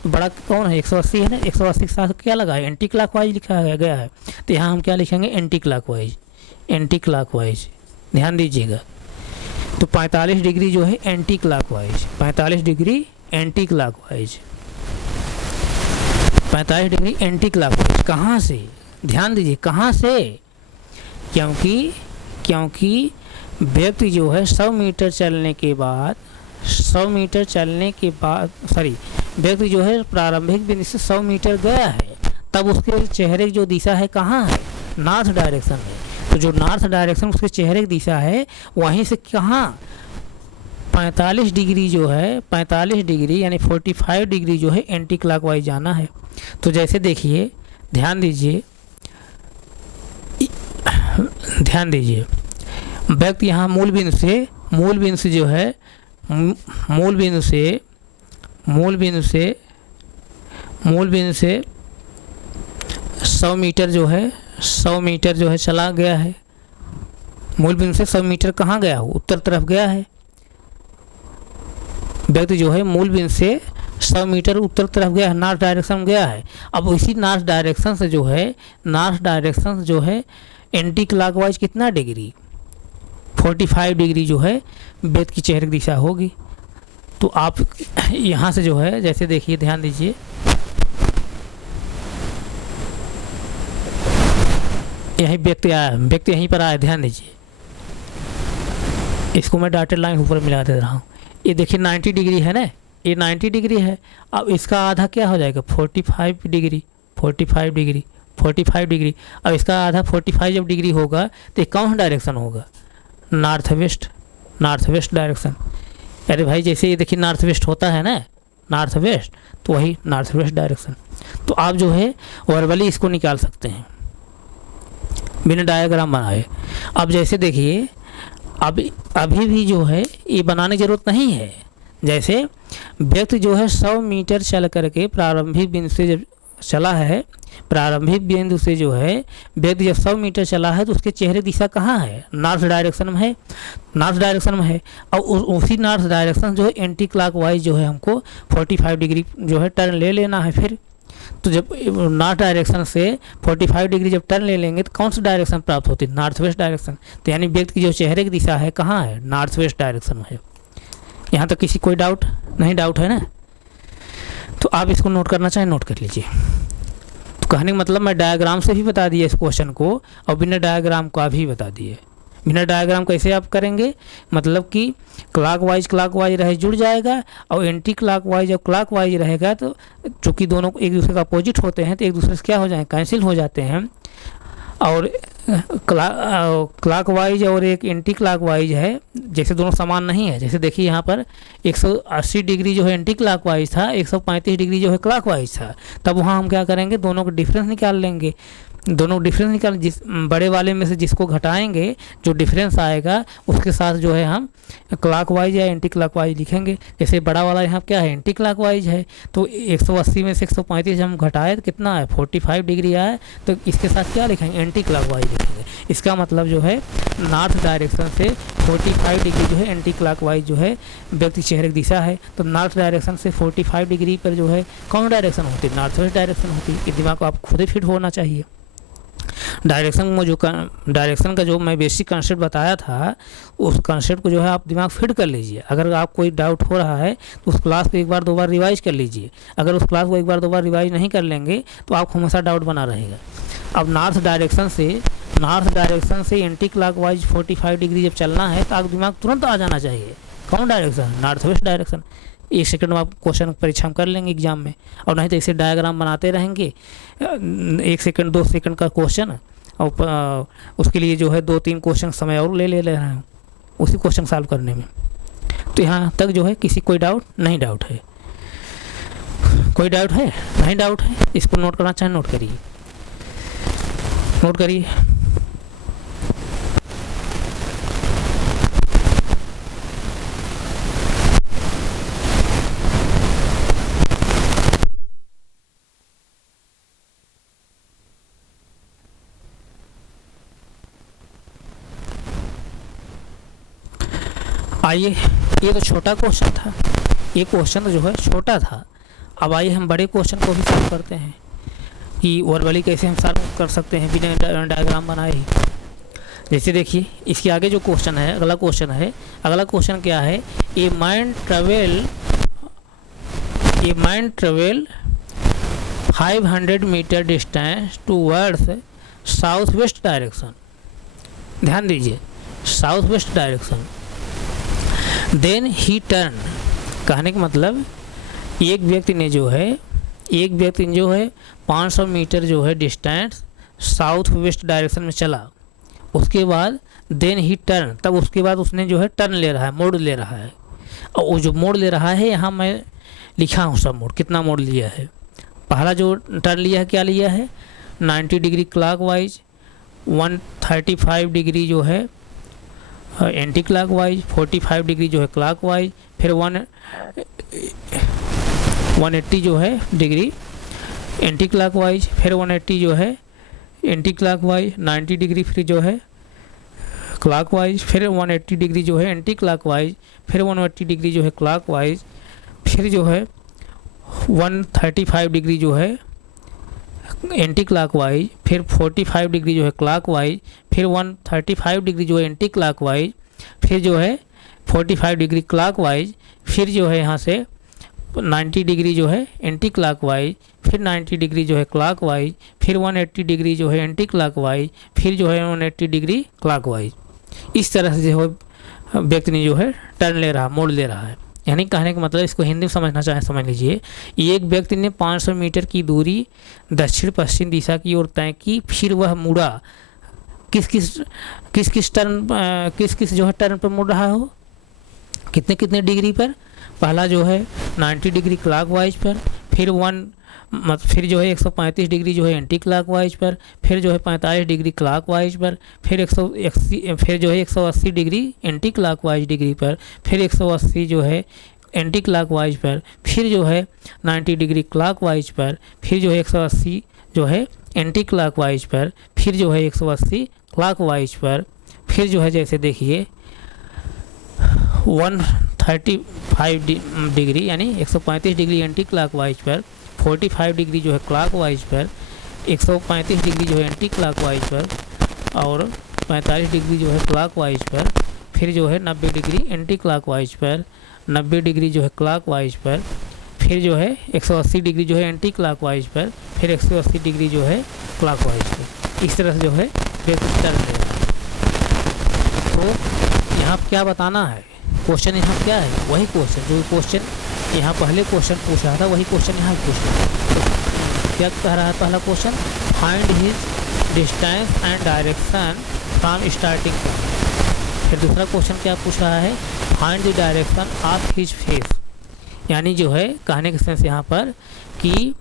बड़ा कौन है, 180 है ना, 180 के साथ क्या लगा है, एंटी क्लॉकवाइज लिखा गया है। तो यहाँ हम क्या लिखेंगे, एंटी क्लॉकवाइज। ध्यान दीजिएगा। तो 45 डिग्री जो है anti clockwise, 45 degree anti clockwise. कहाँ से, ध्यान दीजिए कहाँ से, क्योंकि व्यक्ति जो है 100 मीटर चलने के बाद व्यक्ति जो है प्रारंभिक बिंदु से 100 मीटर गया है, तब उसके चेहरे की जो दिशा है कहाँ है, नॉर्थ डायरेक्शन में। तो जो नॉर्थ डायरेक्शन उसके चेहरे की दिशा है, वहीं से कहाँ 45 डिग्री जो है 45 डिग्री यानी 45 डिग्री जो है एंटी क्लॉकवाइज जाना है। तो जैसे देखिए ध्यान दीजिए व्यक्ति यहाँ मूल बिंदु से 100 मीटर जो है चला गया है। मूल बिंदु से 100 मीटर कहाँ गया हो, उत्तर तरफ गया है। व्यक्ति जो है मूल बिंदु से 100 मीटर उत्तर तरफ गया है, नॉर्थ डायरेक्शन में गया है। अब इसी नॉर्थ डायरेक्शन से जो है एंटी क्लॉकवाइज कितना डिग्री, 45 डिग्री जो है व्यक्ति की चेहरे की दिशा होगी। तो आप यहाँ से जो है जैसे देखिए, ध्यान दीजिए, व्यक्ति यहीं पर आया, ध्यान दीजिए। इसको मैं डॉटेड लाइन ऊपर मिला दे रहा हूँ। ये देखिए 90 डिग्री है ना, ये 90 डिग्री है। अब इसका आधा क्या हो जाएगा, 45 डिग्री। अब इसका आधा 45 जब डिग्री होगा तो ये कौन सा डायरेक्शन होगा, नॉर्थ वेस्ट डायरेक्शन। अरे भाई जैसे ये देखिए नॉर्थ वेस्ट होता है ना, नॉर्थ वेस्ट, तो वही नॉर्थ वेस्ट डायरेक्शन। तो आप जो है वर्बली इसको निकाल सकते हैं बिना डायग्राम बनाए। अब जैसे देखिए अभी भी जो है ये बनाने की ज़रूरत नहीं है। जैसे व्यक्ति जो है 100 मीटर चल करके प्रारंभिक बिंदु से जब चला है, जो है व्यक्ति जब 100 मीटर चला है तो उसके चेहरे दिशा कहाँ है, नॉर्थ डायरेक्शन में है। और उसी नॉर्थ डायरेक्शन जो है एंटी क्लॉकवाइज जो है हमको 45 डिग्री जो है टर्न ले लेना है। फिर तो जब नॉर्थ डायरेक्शन से 45 डिग्री जब टर्न ले लेंगे तो कौन सी डायरेक्शन प्राप्त होती है, नॉर्थ वेस्ट डायरेक्शन। तो यानी व्यक्ति की जो चेहरे की दिशा है कहाँ है, नॉर्थ वेस्ट डायरेक्शन में है। यहाँ तक किसी कोई डाउट नहीं? डाउट है ना? तो आप इसको नोट करना चाहें नोट कर लीजिए। तो कहने का मतलब मैं डायग्राम से भी बता दिया इस क्वेश्चन को और बिना डायग्राम का भी बता दिए। बिना डायग्राम कैसे आप करेंगे? मतलब कि क्लॉकवाइज रहे जुड़ जाएगा और एंटी क्लॉकवाइज और क्लॉकवाइज रहेगा तो चूँकि दोनों एक दूसरे का अपोजिट होते हैं तो एक दूसरे से क्या हो जाए, कैंसिल हो जाते हैं। और क्लॉकवाइज और एक एंटी क्लॉकवाइज है, जैसे दोनों समान नहीं है। जैसे देखिए यहाँ पर 180 डिग्री जो है एंटी क्लॉकवाइज था, 135 डिग्री जो है क्लॉकवाइज था, तब वहाँ हम क्या करेंगे, दोनों का डिफरेंस निकाल लेंगे। दोनों डिफरेंस निकाल, जिस बड़े वाले में से जिसको घटाएंगे जो डिफरेंस आएगा उसके साथ जो है हम क्लॉकवाइज या एंटी क्लॉकवाइज लिखेंगे। जैसे बड़ा वाला यहाँ क्या है, एंटी क्लॉकवाइज है, तो 180 में से 135 हम घटाए तो कितना है, 45 डिग्री आया, तो इसके साथ क्या लिखेंगे, एंटी क्लॉकवाइज लिखेंगे। इसका मतलब जो है नॉर्थ डायरेक्शन से 45 डिग्री जो है एंटी क्लॉकवाइज जो है व्यक्ति चेहरे की दिशा है। तो नॉर्थ डायरेक्शन से 45 डिग्री पर जो है कौन डायरेक्शन होती है, नॉर्थ वेस्ट डायरेक्शन होती है। इस दिमाग को आप खुद ही फिट होना चाहिए। डायरेक्शन का जो मैं बेसिक कंसेप्ट बताया था उस कंसेप्ट को जो है आप दिमाग फिट कर लीजिए। अगर आप कोई डाउट हो रहा है तो उस क्लास को एक बार दो बार रिवाइज कर लीजिए। अगर उस क्लास को एक बार दो बार रिवाइज नहीं कर लेंगे तो आपको हमेशा डाउट बना रहेगा। अब नॉर्थ डायरेक्शन से एंटी क्लॉकवाइज 45 डिग्री जब चलना है तो आपका दिमाग तुरंत आ जाना चाहिए, कौन direction, north west direction. 1 second में आप क्वेश्चन परीक्षा में कर लेंगे एग्जाम में, और नहीं तो इसे डायग्राम बनाते रहेंगे 1 सेकंड 2 सेकंड का क्वेश्चन, और उसके लिए जो है 2-3 क्वेश्चन समय और ले रहे हैं उसी क्वेश्चन सॉल्व करने में। तो यहाँ तक जो है किसी कोई डाउट नहीं? डाउट है? कोई डाउट है? नहीं डाउट है? इसको नोट करना चाहे नोट करिए, नोट करिए। आइए, ये तो छोटा क्वेश्चन था, ये क्वेश्चन जो है छोटा था। अब आइए हम बड़े क्वेश्चन को भी सॉल्व करते हैं कि वर्बली कैसे हम सॉल्व कर सकते हैं बिना डायग्राम बनाए ही। जैसे देखिए इसके आगे जो क्वेश्चन है, अगला क्वेश्चन क्या है, a mind travel 500 metre distance towards south west direction. ध्यान दीजिए, south west direction. Then he turn, कहने का मतलब एक व्यक्ति ने जो है 500 मीटर जो है डिस्टेंस साउथ वेस्ट डायरेक्शन में चला। उसके बाद देन ही टर्न, तब उसके बाद उसने जो है टर्न ले रहा है, मोड़ ले रहा है। और वो जो मोड़ ले रहा है यहाँ मैं लिखा हूँ सब मोड़, कितना मोड़ लिया है। पहला जो टर्न लिया है क्या लिया है, 90 डिग्री क्लॉकवाइज, 135 डिग्री जो है एंटी क्लॉकवाइज, 45 डिग्री जो है क्लॉकवाइज, फिर 180 जो है डिग्री एंटी क्लॉकवाइज, फिर 180 जो है एंटी क्लॉकवाइज, 90 डिग्री फिर जो है क्लॉकवाइज, फिर 180 डिग्री जो है एंटी क्लॉकवाइज, फिर 180 डिग्री जो है क्लॉकवाइज, फिर जो है 135 डिग्री जो है एंटी क्लॉकवाइज, फिर 45 डिग्री जो है क्लॉकवाइज, फिर 135 डिग्री जो है एंटी क्लॉकवाइज, फिर जो है 45 डिग्री क्लॉकवाइज, फिर जो है यहाँ से 90 डिग्री जो है एंटी क्लॉकवाइज, फिर 90 डिग्री जो है क्लॉकवाइज, फिर 180 डिग्री जो है एंटी क्लॉकवाइज, फिर जो है 180 डिग्री क्लॉकवाइज। इस तरह से जो है व्यक्ति ने जो है टर्न ले रहा, मोड़ ले रहा है। यानी कहने का मतलब इसको हिंदी में समझना चाहे समझ लीजिए, एक व्यक्ति ने 500 मीटर की दूरी दक्षिण पश्चिम दिशा की ओर तय की, फिर वह मुड़ा। किस किस जो है टर्न पर मुड़ रहा हो, कितने डिग्री पर। पहला जो है 90 डिग्री क्लॉकवाइज पर, फिर जो है 135 डिग्री जो है एंटी क्लॉकवाइज पर, फिर जो है 45 डिग्री क्लॉकवाइज पर, फिर जो है 180 डिग्री एंटी क्लॉकवाइज डिग्री पर, फिर 180 जो है एंटी क्लॉकवाइज पर, फिर जो है 90 डिग्री क्लॉकवाइज पर, फिर जो है 180 जो है एंटी क्लॉकवाइज पर, फिर जो है 180 क्लॉकवाइज पर, फिर जो है जैसे देखिए 135 डिग्री यानी 135 डिग्री एंटी क्लॉकवाइज पर, 45 डिग्री जो है क्लॉकवाइज पर, 135 डिग्री जो है एंटी क्लॉकवाइज पर, और 45 डिग्री जो है क्लॉकवाइज पर, फिर जो है 90 डिग्री एंटी क्लॉकवाइज पर, 90 डिग्री जो है क्लॉकवाइज पर, फिर जो है 180 डिग्री जो है एंटी क्लॉकवाइज पर, फिर 180 डिग्री जो है क्लॉकवाइज पर। इस तरह से जो है व्यक्ति टर्न देगा। तो यहाँ क्या बताना है, क्वेश्चन यहाँ क्या है, वही क्वेश्चन जो क्वेश्चन यहाँ पहले क्वेश्चन पूछ रहा था वही क्वेश्चन यहाँ पूछ रहा है। तो क्या कह रहा है पहला question, find his distance and direction from starting point. फिर दूसरा क्वेश्चन क्या पूछ रहा है, find the direction of his face. यानी जो है कहने के सेंस यहाँ पर कि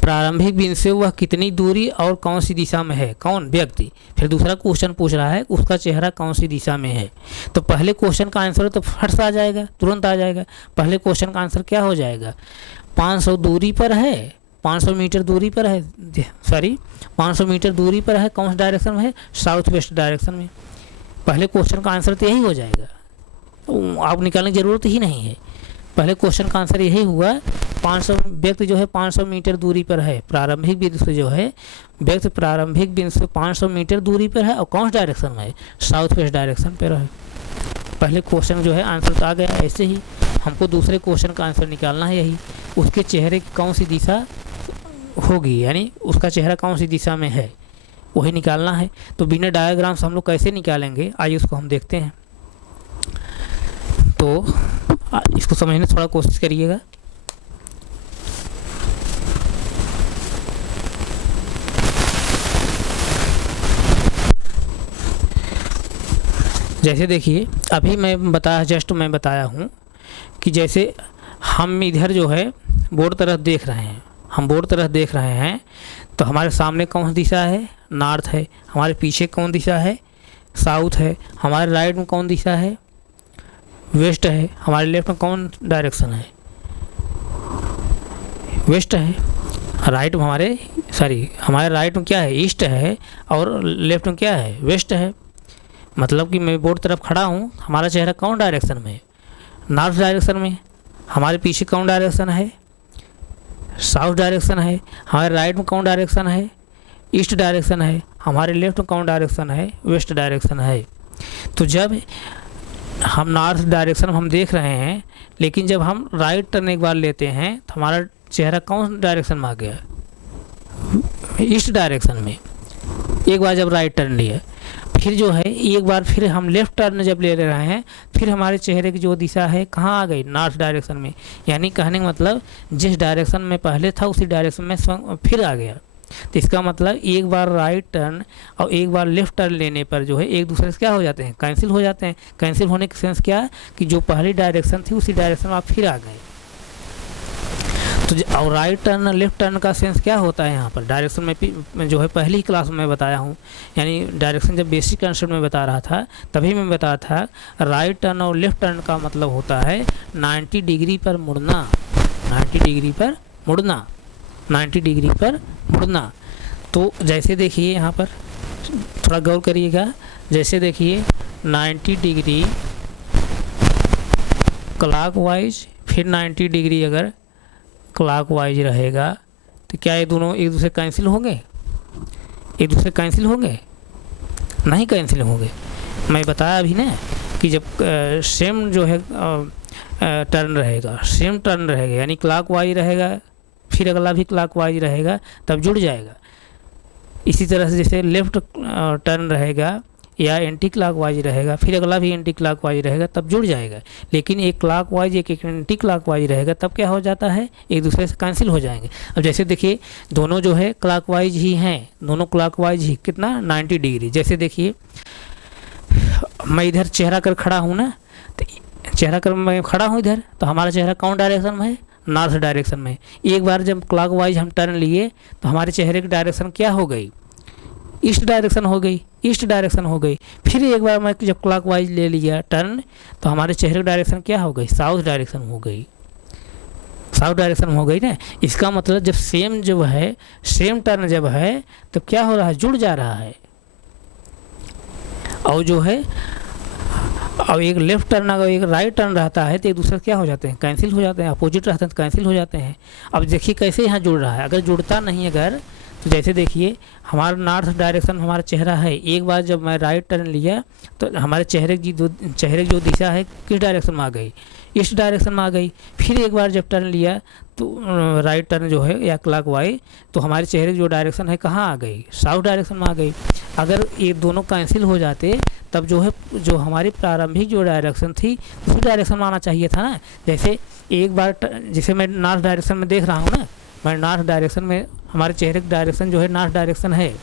प्रारंभिक बिंदु से वह कितनी दूरी और कौन सी दिशा में है, कौन व्यक्ति। फिर दूसरा क्वेश्चन पूछ रहा है उसका चेहरा कौन सी दिशा में है। तो पहले क्वेश्चन का आंसर तो फट से आ जाएगा, तुरंत आ जाएगा। पहले क्वेश्चन का आंसर क्या हो जाएगा, 500 दूरी पर है, 500 मीटर दूरी पर है, सॉरी 500 मीटर दूरी पर है, कौन सी डायरेक्शन में है, साउथ वेस्ट डायरेक्शन में। पहले क्वेश्चन का आंसर तो यही हो जाएगा, तो आप निकालने की ज़रूरत ही नहीं है। पहले क्वेश्चन का आंसर यही हुआ, 500 व्यक्ति जो है 500 मीटर दूरी पर है, प्रारंभिक बिंदु से जो है व्यक्ति प्रारंभिक बिंदु से 500 मीटर दूरी पर है और कौन सी डायरेक्शन में है, साउथ वेस्ट डायरेक्शन पर है। पहले क्वेश्चन जो है आंसर तो आ गया। ऐसे ही हमको दूसरे क्वेश्चन का आंसर निकालना है, यही उसके चेहरे की कौन सी दिशा होगी, यानी उसका चेहरा कौन सी दिशा में है वही निकालना है। तो बिना डायग्राम से हम लोग कैसे निकालेंगे, आइए उसको हम देखते हैं। तो इसको समझने थोड़ा कोशिश करिएगा। जैसे देखिए अभी मैं बताया हूँ कि जैसे हम इधर जो है बोर्ड तरफ देख रहे हैं, हम बोर्ड तरफ देख रहे हैं, तो हमारे सामने कौन सी दिशा है, नॉर्थ है। हमारे पीछे कौन दिशा है, साउथ है। हमारे राइट में कौन दिशा है, वेस्ट है। हमारे लेफ्ट में कौन डायरेक्शन है, वेस्ट है। राइट में हमारे राइट में क्या है, ईस्ट है, और लेफ्ट में क्या है, वेस्ट है। मतलब कि मैं बोर्ड तरफ खड़ा हूँ, हमारा चेहरा कौन डायरेक्शन में है, नॉर्थ डायरेक्शन में। हमारे पीछे कौन डायरेक्शन है, साउथ डायरेक्शन है। हमारे राइट में कौन डायरेक्शन है, ईस्ट डायरेक्शन है। हमारे लेफ्ट में कौन डायरेक्शन है, वेस्ट डायरेक्शन है। तो जब हम नॉर्थ डायरेक्शन हम देख रहे हैं, लेकिन जब हम राइट टर्न एक बार लेते हैं तो हमारा चेहरा कौन डायरेक्शन में आ गया, ईस्ट डायरेक्शन में। एक बार जब राइट टर्न लिया, फिर जो है एक बार फिर हम लेफ़्ट टर्न जब ले रहे हैं, फिर हमारे चेहरे की जो दिशा है कहाँ आ गई, नॉर्थ डायरेक्शन में। यानी कहने का मतलब जिस डायरेक्शन में पहले था उसी डायरेक्शन में फिर आ गया। तो इसका मतलब एक बार राइट टर्न और एक बार लेफ़्ट टर्न लेने पर जो है एक दूसरे से क्या हो जाते हैं, कैंसिल हो जाते हैं। कैंसिल होने का सेंस क्या है कि जो पहली डायरेक्शन थी उसी डायरेक्शन में आप फिर आ गए। तो और राइट टर्न लेफ्ट टर्न का सेंस क्या होता है यहाँ पर, डायरेक्शन में जो है पहली क्लास में बताया हूँ। यानी डायरेक्शन जब बेसिक कंसेप्ट में बता रहा था तभी मैं बताया था, राइट टर्न और लेफ्ट टर्न का मतलब होता है 90 डिग्री पर मुड़ना, 90 डिग्री पर मुड़ना, 90 डिग्री पर मुड़ना। तो जैसे देखिए यहाँ पर थोड़ा गौर करिएगा, जैसे देखिए 90 डिग्री क्लॉकवाइज, फिर 90 डिग्री अगर क्लॉकवाइज रहेगा तो क्या ये दोनों एक दूसरे कैंसिल होंगे, एक दूसरे कैंसिल होंगे, नहीं कैंसिल होंगे। मैं बताया अभी ना कि जब सेम जो है टर्न रहेगा, सेम टर्न रहेगा, यानी क्लॉकवाइज रहेगा फिर अगला भी क्लॉकवाइज रहेगा तब जुड़ जाएगा। इसी तरह से जैसे लेफ़्ट टर्न रहेगा या एंटी क्लॉकवाइज रहेगा, फिर अगला भी एंटी क्लॉकवाइज रहेगा तब जुड़ जाएगा। लेकिन एक क्लॉकवाइज एक एंटी क्लॉकवाइज रहेगा तब क्या हो जाता है, एक दूसरे से कैंसिल हो जाएंगे। अब जैसे देखिए दोनों जो है क्लॉकवाइज ही हैं, दोनों क्लॉकवाइज ही, कितना 90 डिग्री। जैसे देखिए मैं इधर चेहरा कर खड़ा हूँ ना, तो चेहरा कर मैं खड़ा हूँ इधर, तो हमारा चेहरा कौन डायरेक्शन में है, नॉर्थ डायरेक्शन में। एक बार जब क्लॉकवाइज हम टर्न लिए तो हमारे चेहरे की डायरेक्शन क्या हो गई, ईस्ट डायरेक्शन हो गई, ईस्ट डायरेक्शन हो गई। फिर एक बार मैं जब क्लॉकवाइज ले लिया टर्न तो हमारे चेहरे की डायरेक्शन क्या हो गई, साउथ डायरेक्शन हो गई, साउथ डायरेक्शन हो गई ना। इसका मतलब जब सेम जो है, सेम टर्न जब है तो क्या हो रहा है, जुड़ जा रहा है। और जो है अब एक लेफ्ट टर्न अगर एक राइट टर्न रहता है तो एक दूसरे क्या हो जाते हैं, कैंसिल हो जाते हैं। अपोजिट रहते हैं तो कैंसिल हो जाते हैं। अब देखिए कैसे यहाँ जुड़ रहा है, अगर जुड़ता नहीं अगर तो जैसे देखिए हमारा नॉर्थ डायरेक्शन हमारा चेहरा है, एक बार जब मैं राइट टर्न लिया तो हमारे चेहरे की जो दिशा है किस डायरेक्शन में आ गई, ईस्ट डायरेक्शन में आ गई। फिर एक बार जब टर्न लिया तो राइट टर्न जो है या क्लॉकवाइज, तो हमारे चेहरे की जो डायरेक्शन है कहाँ आ गई, साउथ डायरेक्शन में आ गई। अगर ये दोनों कैंसिल हो जाते तब जो है जो हमारी प्रारंभिक जो डायरेक्शन थी उसी डायरेक्शन में आना चाहिए था ना। जैसे एक बार जैसे मैं नॉर्थ डायरेक्शन में देख रहा हूँ ना, मैं नॉर्थ डायरेक्शन में, हमारे चेहरे की डायरेक्शन जो है नॉर्थ डायरेक्शन है,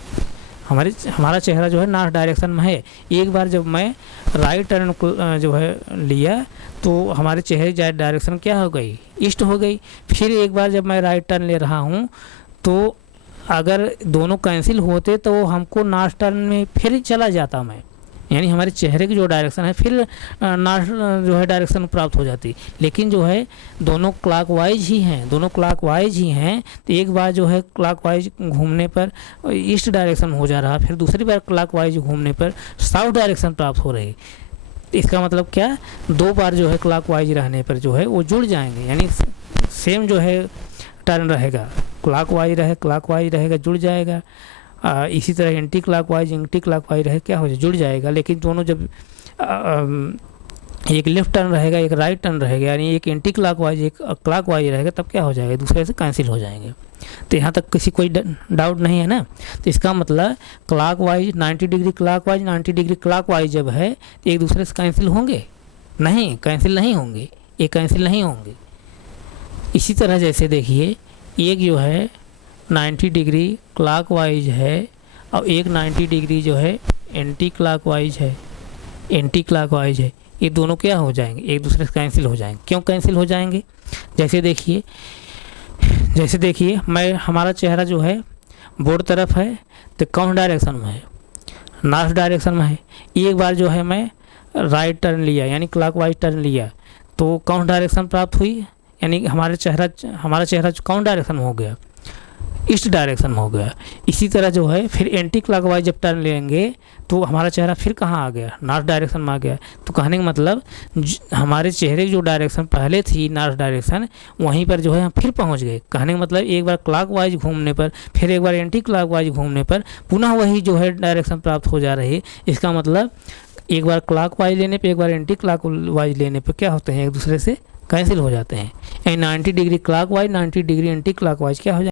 हमारा चेहरा जो है नॉर्थ डायरेक्शन में है। एक बार जब मैं राइट टर्न जो है लिया तो हमारे चेहरे की डायरेक्शन क्या हो गई, ईस्ट हो गई। फिर एक बार जब मैं राइट टर्न ले रहा हूँ तो अगर दोनों कैंसिल होते तो हमको नॉर्थ टर्न में फिर चला जाता मैं, यानी हमारे चेहरे की जो डायरेक्शन है फिर नॉर्थ जो है डायरेक्शन प्राप्त हो जाती। लेकिन जो है दोनों क्लॉकवाइज ही हैं, दोनों क्लॉकवाइज ही हैं, तो एक बार जो है क्लॉकवाइज घूमने पर ईस्ट डायरेक्शन हो जा रहा, फिर दूसरी बार क्लॉकवाइज घूमने पर साउथ डायरेक्शन प्राप्त हो रही। इसका मतलब क्या, दो बार जो है क्लॉकवाइज रहने पर जो है वो जुड़ जाएंगे, यानी सेम जो है टर्न रहेगा, क्लॉकवाइज रहेगा जुड़ जाएगा। इसी तरह एंटी क्लॉकवाइज रहे क्या हो जाए, जुड़ जाएगा। लेकिन दोनों जब एक लेफ्ट टर्न रहेगा एक राइट टर्न रहेगा, यानी एक एंटी क्लॉकवाइज एक क्लॉकवाइज रहेगा, तब क्या हो जाएगा, दूसरे से कैंसिल हो जाएंगे। तो यहाँ तक किसी कोई डाउट नहीं है ना। तो इसका मतलब clockwise 90 degree clockwise 90 degree clockwise जब है तो एक दूसरे से कैंसिल होंगे नहीं, कैंसिल नहीं होंगे, ये कैंसिल नहीं होंगे। इसी तरह जैसे देखिए एक जो है 90 डिग्री क्लॉकवाइज है और एक 90 डिग्री जो है एंटी क्लॉकवाइज है, ये दोनों क्या हो जाएंगे, एक दूसरे से कैंसिल हो जाएंगे। क्यों कैंसिल हो जाएंगे, जैसे देखिए मैं, हमारा चेहरा जो है बोर्ड तरफ है तो कौन डायरेक्शन में है, नॉर्थ डायरेक्शन में है। एक बार जो है मैं राइट टर्न लिया यानी क्लॉकवाइज टर्न लिया तो कौन डायरेक्शन प्राप्त हुई, यानी हमारा चेहरा कौन डायरेक्शन में हो गया, ईस्ट डायरेक्शन में हो गया। इसी तरह जो है फिर एंटी क्लॉकवाइज जब टर्न लेंगे तो हमारा चेहरा फिर कहाँ आ गया, नॉर्थ डायरेक्शन में आ गया। तो कहने का मतलब हमारे चेहरे की जो डायरेक्शन पहले थी नॉर्थ डायरेक्शन, वहीं पर जो है हम फिर पहुँच गए। कहने का मतलब एक बार क्लॉकवाइज घूमने पर फिर एक बार एंटी क्लॉकवाइज घूमने पर पुनः वही जो है डायरेक्शन प्राप्त हो जा रही है। इसका मतलब एक बार क्लॉकवाइज लेने पर एक बार एंटी क्लॉकवाइज लेने पर क्या होते हैं, एक दूसरे से कैंसिल हो जाते हैं। 90 degree clockwise 90 degree anti clockwise क्या हो जाए,